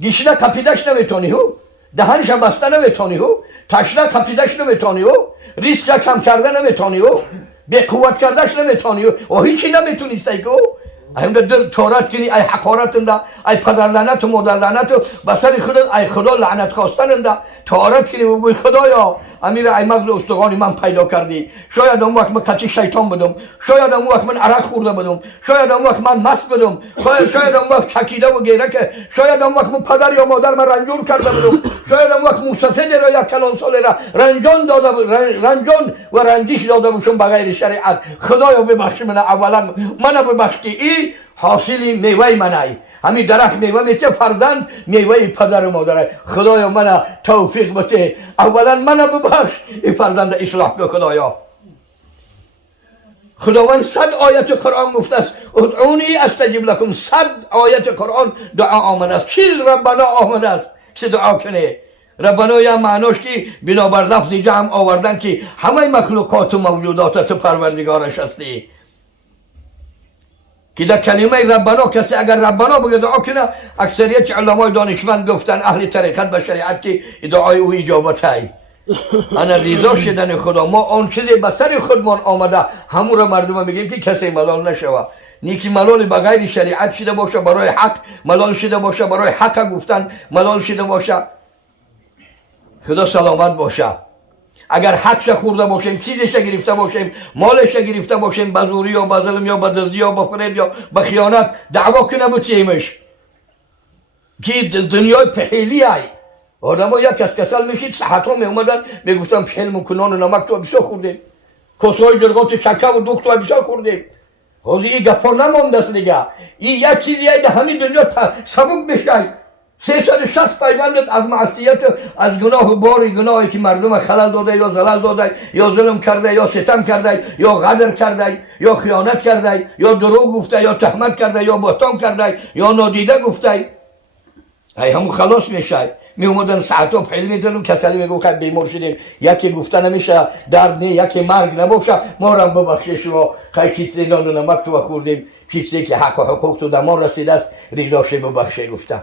گیشنه کپیدش نمیتونی هو، دهنش بسته نمیتونی هو، تشنه کپیدش نمیتونی هو، ریسک کم کرده نمیتونی هو، به قوت کردش نمیتونی هو و هیچی نمیتونیستی که هم در تورات کنی ای حقارت انده ای پدر لعنت و مادر لعنت و بسر خودت ای خدا لعنت خواستن انده تورات کنی و بگوی خدایا امیر ای مغز استخوانی من پیدا کردی شاید اون وقت من قچی شیطان بدم شاید اون وقت من عرق خورده بدم شاید اون وقت من مست بدم شاید اون وقت چکیده و گیره که شاید اون وقت من پدر یا مادر من رنجور کرده بدم شاید اون وقت مستفید را یک کلان سال را رنجان و رنجش داده باشم بغیر شریعت خدایا ببخش من اولا من ببخش که ای حاصلی میوه منای همین درخت میوه میته فرزند میوه پدر و مادر خدایا من توفیق بده اولا من ببخش این فرزند اصلاح که خدایا خداوند 100 آیت قرآن گفته است ادعونی استجب لکم 100 آیت قرآن دعا آمده است چیل ربنا آمده است که دعا کنه ربنا یا معناش که بنابر لفظ جمع آوردن که همه مخلوقات و موجودات تو پروردگارش هستی که در کلمه ربنا کسی اگر ربنا بگه دعا کنه اکثریت علمای دانشمند گفتن اهل طریقت به شریعت که دعای او اجابت های انا رضا شدن خدا ما آن چیزی به سر خودمان آمده همون را مردم میگیم که کسی ملال نشوه نیکی ملال بغیر شریعت شده باشه برای حق ملال شده باشه برای حق گفتن ملال شده باشه خدا سلامت باشه اگر حقش خورده باشیم چیزش گرفته باشیم مالش گرفته باشیم به زوری یا به ظلم یا به دزدی یا به فریب یا به خیانت دعوا کنه بچیمش که دنیای پهیلی های آدم ها یک کسل میشید صحت ها می اومدن میگفتن پهیل مکنان و نمک تو بسیار خوردیم کسای جرگات شکه و دوخت تو بسیار خوردیم حاضر این گفت نمانده است دیگه این یک چیزی در همین دنیا سبک بشه 360 پیوندت از معصیت از گناه و باری گناهی که مردم خلل داده یا زلال داده یا ظلم کرده یا ستم کرده یا غدر کرده یا خیانت کرده یا دروغ گفته یا تهمت کرده یا بهتان کرده یا نادیده گفته ای همون خلاص میشه می اومدن ساعتا پهل میدن کسلی میگو خب بیمار شدیم یکی گفته نمیشه درد نه یکی مرگ نباشه ما را ببخشید شما خیلی چیزی نان و نمک تو خوردیم چیزی که حق و حقوق تو در ما رسیده است رضاش ببخشید گفته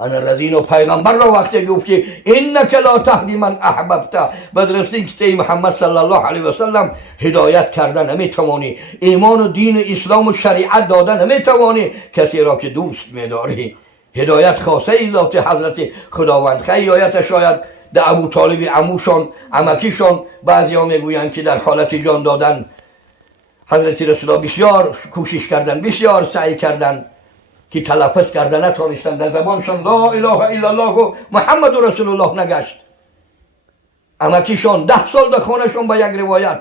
انا رزین و پیغمبر را وقتی گفت که انک لا تهدی من احببت بدرستی که محمد صلی الله علیه و سلم هدایت کردن نمیتوانی ایمان و دین اسلام و شریعت دادن نمیتوانی کسی را که دوست میداری هدایت خاصه ای ذات حضرت خداوند خیلی آیت شاید در ابو طالب عموشان عمکیشان بعضی ها میگویند که در حالت جان دادن حضرت رسول الله بسیار کوشش کردن بسیار سعی کردن که تلفظ کردن نتونستن در زبانشان لا اله الا الله و محمد رسول الله نگشت عمکیشان 10 سال در خانهشان به یک روایت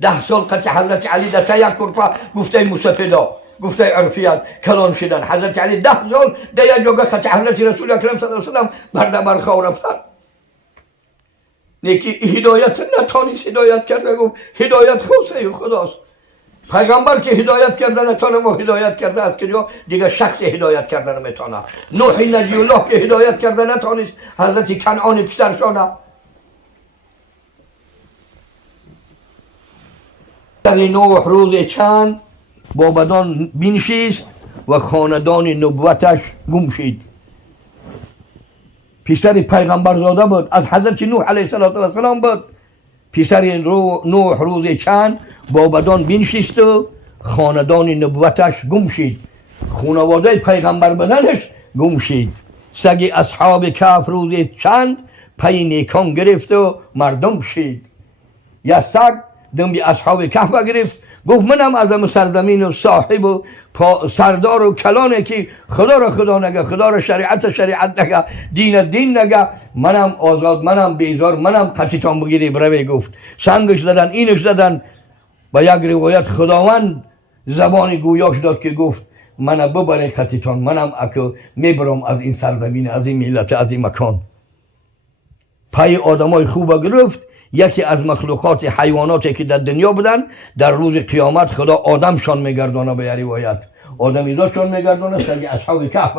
10 سال قد حضرت علی در یک کرپا گفته مستفیدا گفته عرفیت کلان شدن حضرت علی 10 سال در یک جگه قد حضرت رسول اکرم صلی الله علیه و سلم برده برخوا رفتن نیکی هدایت نتونست هدایت کرده گفت هدایت خاصه خداست پیغمبر که هدایت کرده نتانه ما هدایت کرده است که دیگه شخص هدایت کرده نمیتانه نوح نجی الله که هدایت کرده نتانست حضرت کنعان پسرشانه در نوح روز چند با بدان بنشست و خاندان نبوتش گم شد پسر پیغمبر زاده بود از حضرت نوح علیه السلام بود پسر نوح روز چند با بدان بنشست و خاندان نبوتش گم شد خانواده پیغمبر بدنش گم شد سگ اصحاب کهف روز چند پی نیکان گرفت و مردم شد یا سگ دنبی اصحاب کهف گرفت گفت منم از سرزمین و صاحب و سردار و کلانه که خدا را خدا نگه خدا را شریعت نگه دین نگه منم آزاد منم بیزار منم قطیتان بگیری بروی گفت سنگش زدن اینش زدن با یک روایت خداوند زبان گویاش داد که گفت منم ببره قطیتان منم اکو میبرم از این سرزمین از این ملت از این مکان پای آدمای خوب گرفت یکی از مخلوقات حیواناتی که در دنیا بودن در روز قیامت خدا آدمشان میگردانه به روایت آدمیزادشان میگردانه سگ اصحاب کهف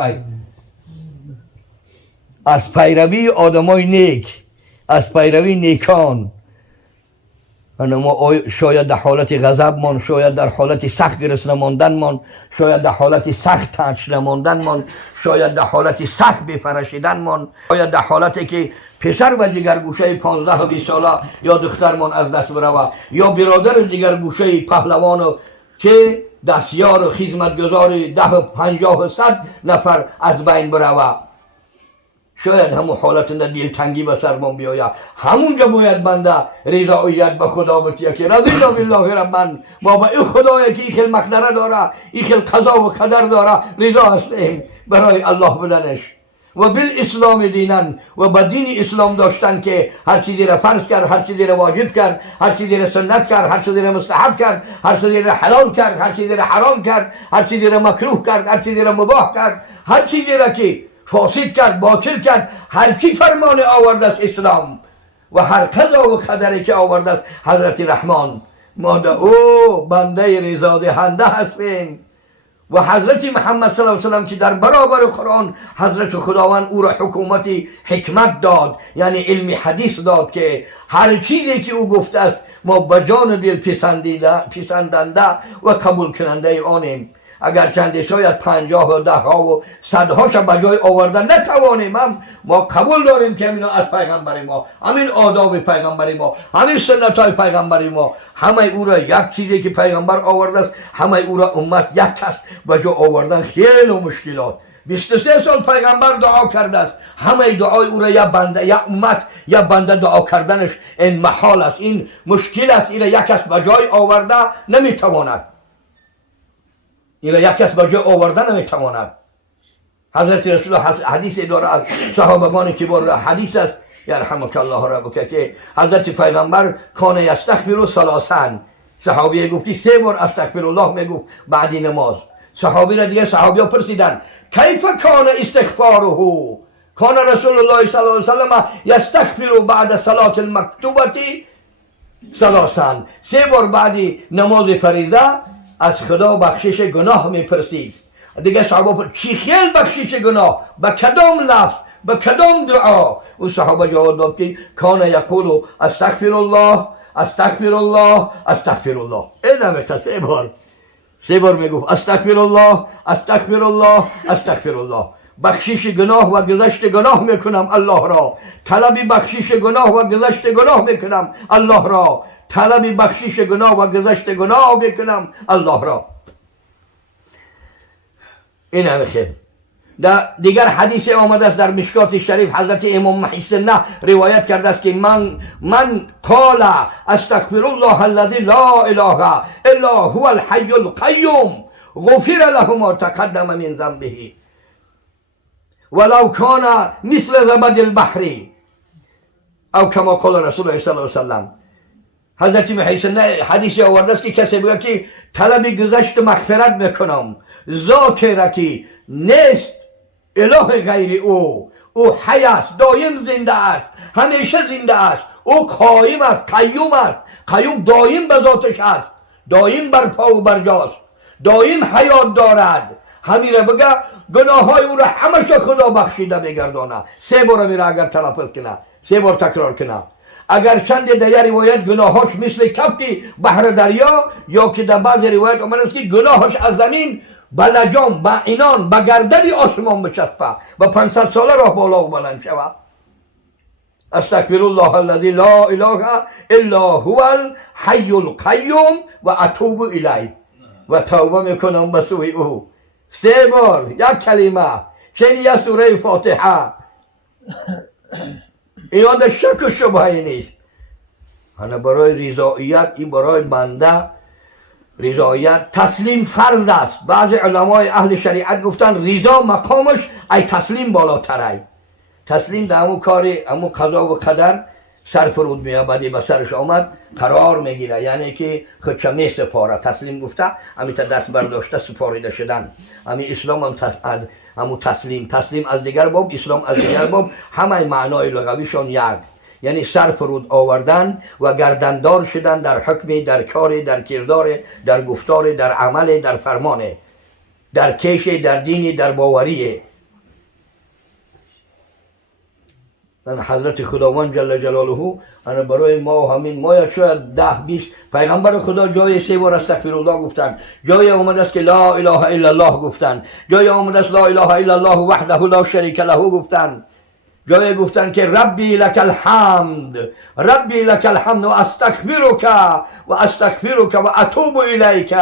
از پیروی آدمای نیک از پیروی نیکان ما شاید در حالت غضب من، شاید در حالت سخت گرسنه ماندن من، شاید در حالت سخت تشنه ماندن من، شاید در حالت سخت بفرشیدن من، شاید در حالتی که پسر و دیگر گوشه 15 و 20 ساله یا دختر من از دست بروه، یا برادر دیگر گوشه پهلوان که دستیار و خدمتگزار 10 و 50 و 100 نفر از بین بروه. شاید همون حالت دلتنگی به سر من بیاید. همونجا باید بنده رضایت به خدا بتیه که رضینا بالله ربا، ما با این خدایی که این مقدره داره، این قضا و قدر داره رضا هستیم برای الله بدنش. و بالاسلام دینن، و با دین اسلام داشتن که هر چیزی را فرض کرد، هر چیزی را واجب کرد، هر چیزی را سنت کرد، هر چیزی را مستحب کرد، هر چیزی را حلال کرد، هر چیزی را حرام کرد، هر چیزی را مکروه کرد، هر چیزی را مباح کرد، هر چیزی را که فاسد کرد، باطل کرد، هر چی فرمان آورده است اسلام و هر قضا و قدری که آورده است حضرت رحمان، ما در او بنده رضا دهنده هستیم. و حضرت محمد صلی الله علیه و سلم که در برابر قرآن حضرت خداوند او را حکومت حکمت داد، یعنی علم حدیث داد که هر چیزی که او گفته است ما به جان دل پسندنده و قبول کننده آنیم. اگر چند شاید 50 و 10 و 100 هاش به جای آوردن نتوانیم، ما قبول داریم که همین از پیغمبر ما، همین آداب پیغمبر ما، همین سنت های پیغمبر ما، همه او را یک چیزی که پیغمبر آورده است، همه او را امت یک کس به جای آوردن خیلی مشکلات. 23 سال پیغمبر دعا کرده است، همه دعای او را یا بنده یا امت یا بنده دعا کردنش این محال است، این مشکل است، این یک کس به جای آورده نمیتواند، این را یک کس به جای آورده نمیتواند. حضرت رسول حدیث داره از صحابگان کبار، حدیث است یرحمک الله ربک که حضرت پیغمبر کان یستغفر ثلاثا، صحابی گفتی 3 بار استغفر الله میگفت بعد نماز. صحابی را دیگه صحابی ها پرسیدن کیف کان استغفاره، کان رسول الله صلی الله علیه و سلم یستغفر بعد صلاه المکتوبه ثلاثا، 3 بار بعد نماز فریضه از خدا بخشش گناه میپرسید. دیگه صحابه چی خیل بخشش گناه، به کدام لفظ، به کدام دعا؟ و صحابه جواب داد که کان یقول استغفر الله استغفر الله استغفر الله. این همه 3 بار میگفت استغفر الله استغفر الله استغفر الله. بخشش گناه و گذشت گناه میکنم الله را، طلب بخشش گناه و گذشت گناه میکنم الله را، طلب بخشش گناه و گذشت گناه میکنم الله را. این همه خیلی. در دیگر حدیث آمده است در مشکات شریف، حضرت امام محی سنه روایت کرده است که من قال استغفر الله الذي لا اله الا هو الحي القيوم غفر له ما تقدم من ذنبه ولو كان مثل زبد البحر او كما قال رسول الله صلی الله علیه و سلم. حضرت محی سنه حدیث آورده است که کسی بگه که طلب گذشت مغفرت میکنم، ذاتی را که نیست اله غیر او حی است، دایم زنده است، همیشه زنده است، او قایم است، قیوم است، قیوم دایم به ذاتش است، دایم بر پا و بر جاست، دایم حیات دارد. همین را بگه گناه های او را همشه خدا بخشیده بگردانه. 3 بار میره اگر تلفظ کنه، 3 بار تکرار کنه. اگر چند در روایت گناهاش مثل کفتی بحر دریا، یا که در بعض روایت آمده است که گناهاش از زمین به لجام، به اینان، به گردن آسمان بچسبه و 500 ساله راه بالا و بلند شود. استغفر الله الذي لا اله الا هو الحي القيوم و اتوب الیه، و توبه میکنم به سوی او. 3 بار یک کلمه، چنین سوره فاتحه. این در شک و شبهه نیست. حالا برای رضایت، این برای بنده رضایت تسلیم فرض است. بعض علمای اهل شریعت گفتن رضا مقامش ای تسلیم بالاتره. تسلیم در همون کار، همون قضا و قدر سر فرود میاد، بعدی به سرش آمد قرار میگیره، یعنی که خودش می سپاره. تسلیم گفته همین دست برداشته سپاریده شدن. همین اسلام هم همون تسلیم از دیگر باب، اسلام از دیگر باب، همه معنای لغویشون یک، یعنی سر فرود آوردن و گردندار شدن در حکم، در کار، در کردار، در گفتار، در عمل، در فرمان، در کیش، در دین، در باوری. من حضرت خداوند جل جلاله انا برای ما همین ما شاید 10-20 پیغمبر خدا جای 3 بار استغفرالله گفتن، جای آمده است که لا اله الا الله گفتن، جای آمده است لا اله الا الله وحده لا شریک له گفتن، جای گفتن که ربی لک الحمد، ربی لک الحمد و استغفرک و اتوب الیک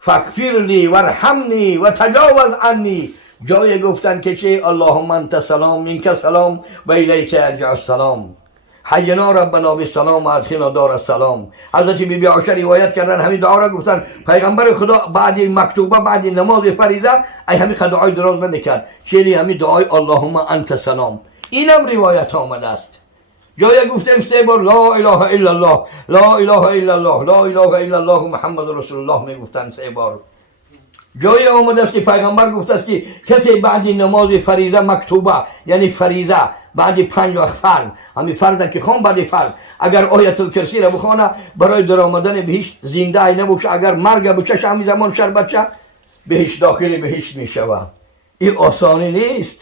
فاغفر لی وارحمنی و تجاوز عنی. جای گفتن که چه اللهم انت سلام منک سلام و الیک ارجع السلام، حینا ربنا بالسلام و ادخلنا دار السلام. حضرت بی عایشه روایت کردن همین دعا را گفتن پیغمبر خدا بعد مکتوبه بعد نماز فریضه ای همین دعای دراز بنده کرد، شیلی همین دعای اللهم انت سلام. اینم روایت آمده است. جای گفتم 3 بار لا اله الا الله، لا اله الا الله، لا اله الا الله محمد رسول الله میگفتن 3 بار. جای آمده است که پیغمبر گفته است که کسی بعد نماز فریضه مکتوبه یعنی فریضه بعد 5 وقت فرض، همین فرض که خون بعد فرض اگر آیت الکرسی را بخونه برای در آمدن بهشت زنده ای نباشه، اگر مرگ بچش همین زمان شربت شه بهشت داخل بهشت میشوه. این آسانی نیست.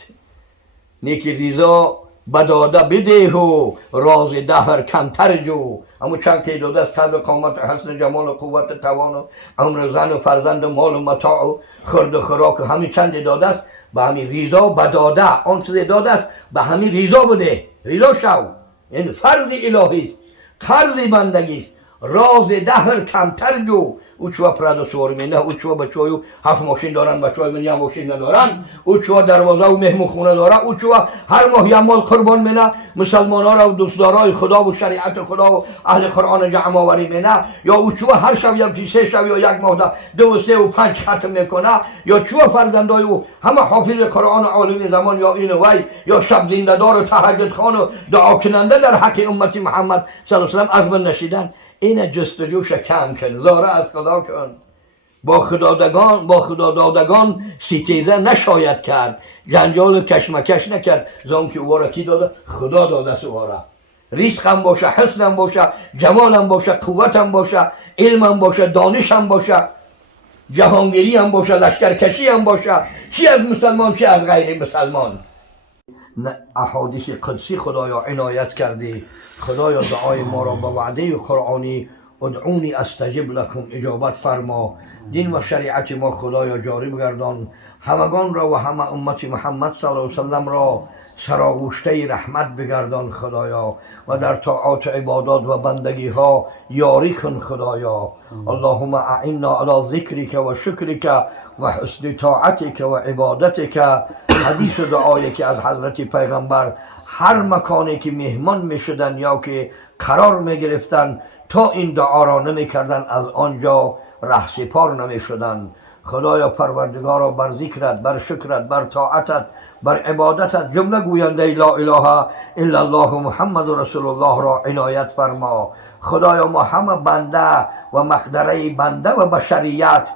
نیکی ریزا بداده بده و راز دهر کمتر جو. اما چند که داده است طبع قامت حسن جمال و قوت توان و عمر زن و فرزند و مال و متاع و خورد و خوراک و همین چند داده است به همین ریزا بداده، آن چیز داده است به همین ریزا بده، ریزا شو. این فرض الهی است، قرض بندگی است. راز دهر کمتر جو. او چوا پرد و سوار مینه، او چوا بچه‌ها 7 ماشین دارن، بچه‌ها من 1 ماشین ندارن، او چوا دروازه و مهمون خونه داره، او چوا هر ماه 1 مال قربان مینه، مسلمان‌ها را و دوستدارای خدا و شریعت خدا و اهل قرآن جمع آوری مینه، یا او چوا هر شب یا 3 شب یا 1 ماه 2 و 3 و 5 ختم میکنه، یا چوا فرزندای او همه حافظ قرآن عالم زمان یا این وی یا شب زنده دار و تهجد خوان و دعا کننده در حق امت محمد صلی الله علیه و از من نشیدن. این جستجوش کم کن، زاره از خدا کن. با خدا دادگان ستیزه نشاید کرد، جنجال و کشمکش نکرد. زان که او را کی داده؟ خدا داده است. او را رزقم باشه، حسنم باشه، جمالم باشه، قوتم باشه، علمم باشه، دانشم باشه، جهانگیری هم باشه، لشکرکشی هم باشه، چی از مسلمان چی از غیر مسلمان. احادیث قدسی خدایا عنایت کردی. خدایا دعای ما را به وعده قرآنی ادعونی استجب لکم اجابت فرما. دین و شریعت ما خدایا جاری بگردان. همگان را و همه امت محمد صلی الله علیه و سلم را سراغوشته رحمت بگردان خدایا، و در طاعات عبادات و بندگی ها یاری کن خدایا. اللهم اعنا علی ذکرک و شکرک و حسن طاعتک و عبادتک. حدیث دعایی که از حضرت پیغمبر هر مکانی که مهمان می شدن یا که قرار می گرفتن تا این دعا را نمی کردن از آنجا رهسپار نمی شدن. خدایا پروردگارا بر ذکرت، بر شکرت، بر طاعتت، بر عبادتت جمله گوینده لا اله الا الله محمد رسول الله را عنایت فرما. خدایا ما همه بنده و مقدره بنده و بشریت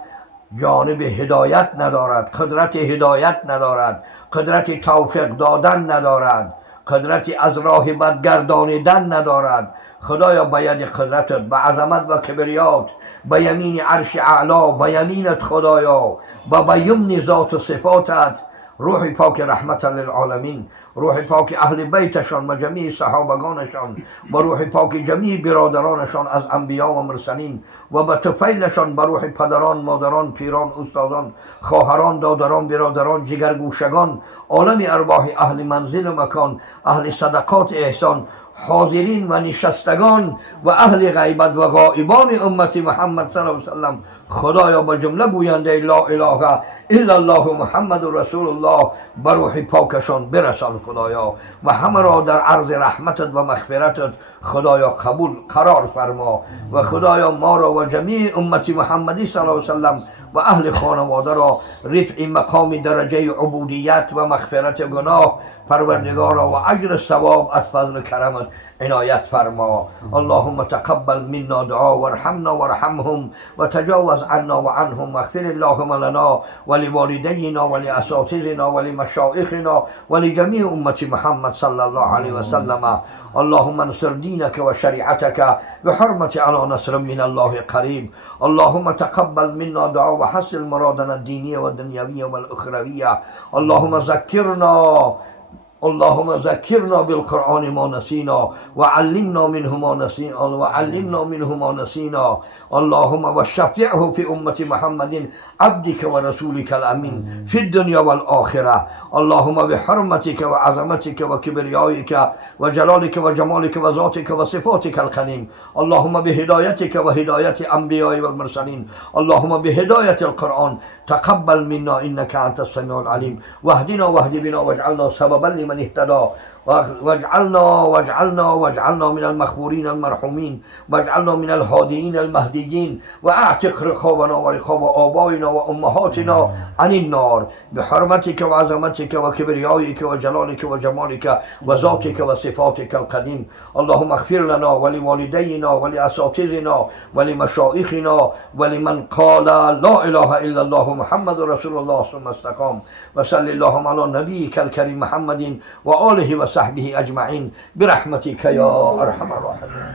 جانب هدایت ندارد، قدرت هدایت ندارد، قدرت توفیق دادن ندارد، قدرت از راه بد گردانیدن ندارد. خدایا به ید قدرتت، به عظمت و کبریات، به یمین عرش اعلا، به یمینت خدایا، به یمن ذات و صفاتت روح پاک رحمت للعالمین، روح پاک اهل بیتشان و جمیع صحابگانشان و روح پاک جمیع برادرانشان از انبیا و مرسلین و به طفیلشان به روح پدران، مادران، پیران، استادان، خواهران، دادران، برادران، جگرگوشگان، عالم ارواح اهل منزل و مکان، اهل صدقات احسان، حاضرین و نشستگان و اهل غیبت و غائبان امت محمد صلی الله علیه و سلم خدایا به جمله گوینده لا اله الا الله محمد رسول الله بر روح پاکشان برسان خدایا، و همه را در عرض رحمتت و مغفرتت خدایا قبول قرار فرما. و خدایا ما را و جمیع امت محمدی صلی الله علیه و سلم و اهل خانواده را رفع مقام درجه عبودیت و مغفرت گناه پروردگارا و اجر ثواب از فضل کرمت عنایت فرما. اللهم تقبل منا دعا وارحمنا وارحمهم وتجاوز عنا وعنهم واغفر اللهم لنا ولوالدينا ولأساتذتنا ولمشائخنا ولجميع أمة محمد صلى الله عليه وسلم. اللهم انصر دينك وشريعتك بحرمة على نصر من الله قريب. اللهم تقبل منا دعاء وحصل مرادنا الدينية والدنيوية والأخروية. اللهم ذكرنا اللهم ذكرنا بالقرآن ما نسينا وعلمنا منه ما نسينا اللهم وشفعه في أمة محمد عبدك ورسولك الأمين في الدنيا والآخرة اللهم بحرمتك وعظمتك وكبريائك وجلالك وجمالك وذاتك وصفاتك القديم اللهم بهدايتك وهداية أنبياء والمرسلين اللهم بهداية القرآن تقبل منا إنك أنت السميع العليم واهدنا واهد بنا واجعلنا سببا لمن اهتدى واجعلنا من المخبورين المرحومين واجعلنا من الهاديين المهديين واعتق رقابنا ورقاب آبائنا وأمهاتنا عن النار بحرمتك وعظمتك وكبريائك وجلالك وجمالك وذاتك وصفاتك القديم اللهم اغفر لنا ولوالدينا ولأساتذتنا ولمشائخنا ولمن قال لا إله إلا الله محمد رسول الله ثم استقام وصل اللهم على نبيك الكريم محمد وآله وصحبه أجمعين برحمتك يا أرحم الراحمين.